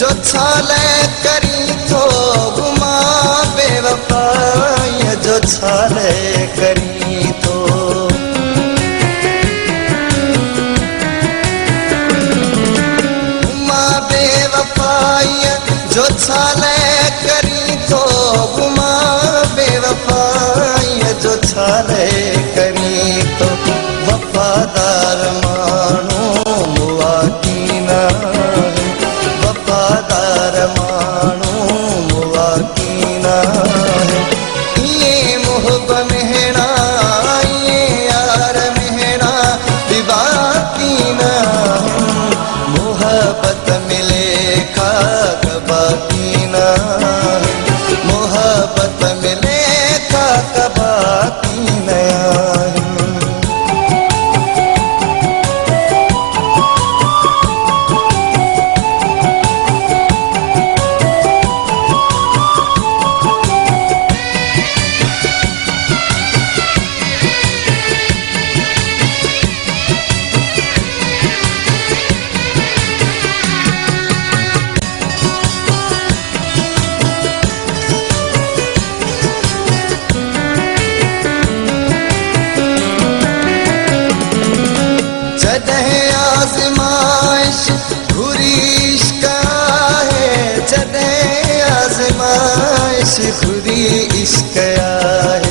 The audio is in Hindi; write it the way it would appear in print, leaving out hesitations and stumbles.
जो छाले करी तो गुमा बेवफाई जो छाले करी तो गुमा बेवफाई जो छाले करी तो गुमा बेवफाई जो छाले करी तो वफादार मानो मुआ की ना वफादार मानो मुआ की ना ये मोहब मेहना ये यार मेहना विवाह की ना मोहब्बत मिले खा कबा की ना मोहब्बत मिले खा कबा की नया जदह आज़माइश बुरी इश्क है जदह आज़माइश बुरी इश्क है